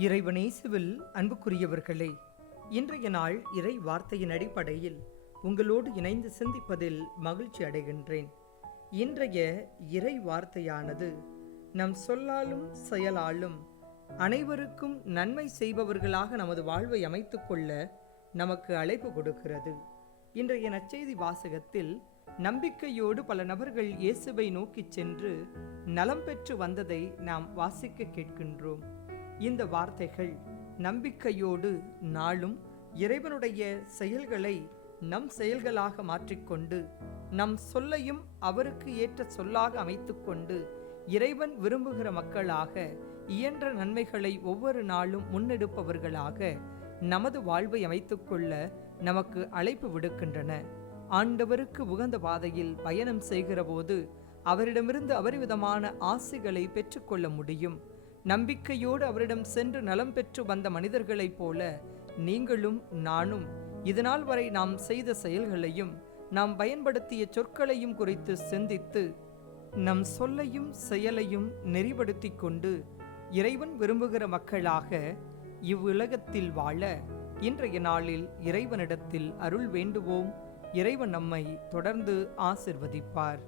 இறைவனேசுவில் அன்புக்குரியவர்களே இன்றைய நாள் இறை வார்த்தையின் அடிப்படையில் உங்களோடு இணைந்து சிந்திப்பதில் மகிழ்ச்சி அடைகின்றேன். இன்றைய இறை வார்த்தையானது நம் சொல்லாலும் செயலாலும் அனைவருக்கும் நன்மை செய்பவர்களாக நமது வாழ்வை அமைத்துக்கொள்ள நமக்கு அழைப்பு கொடுக்கிறது. இன்றைய நற்செய்தி வாசகத்தில் நம்பிக்கையோடு பல நபர்கள் இயேசுவை நோக்கிச் சென்று நலம் பெற்று வந்ததை நாம் வாசிக்க கேட்கின்றோம். இந்த வார்த்தைகள் நம்பிக்கையோடு நாளும் இறைவனுடைய செயல்களை நம் செயல்களாக மாற்றிக்கொண்டு நம் சொல்லையும் அவருக்கு ஏற்ற சொல்லாக அமைத்துக்கொண்டு இறைவன் விரும்புகிற மக்களாக இயன்ற நன்மைகளை ஒவ்வொரு நாளும் முன்னெடுப்பவர்களாக நமது வாழ்வை அமைத்துக்கொள்ள நமக்கு அழைப்பு விடுக்கின்றன. ஆண்டவருக்கு உகந்த பாதையில் பயணம் செய்கிறபோது அவரிடமிருந்து அபரிவிதமான ஆசைகளை பெற்றுக்கொள்ள முடியும். நம்பிக்கையோடு அவரிடம் சென்று நலம் பெற்று வந்த மனிதர்களைப் போல நீங்களும் நானும் இதனால் வரை நாம் செய்த செயல்களையும் நாம் பயன்படுத்திய சொற்களையும் குறித்து சிந்தித்து நம் சொல்லையும் செயலையும் நெறிப்படுத்தி கொண்டு இறைவன் விரும்புகிற மக்களாக இவ்வுலகத்தில் வாழ இன்றைய நாளில் இறைவனிடத்தில் அருள் வேண்டுவோம். இறைவன் நம்மை தொடர்ந்து ஆசிர்வதிப்பார்.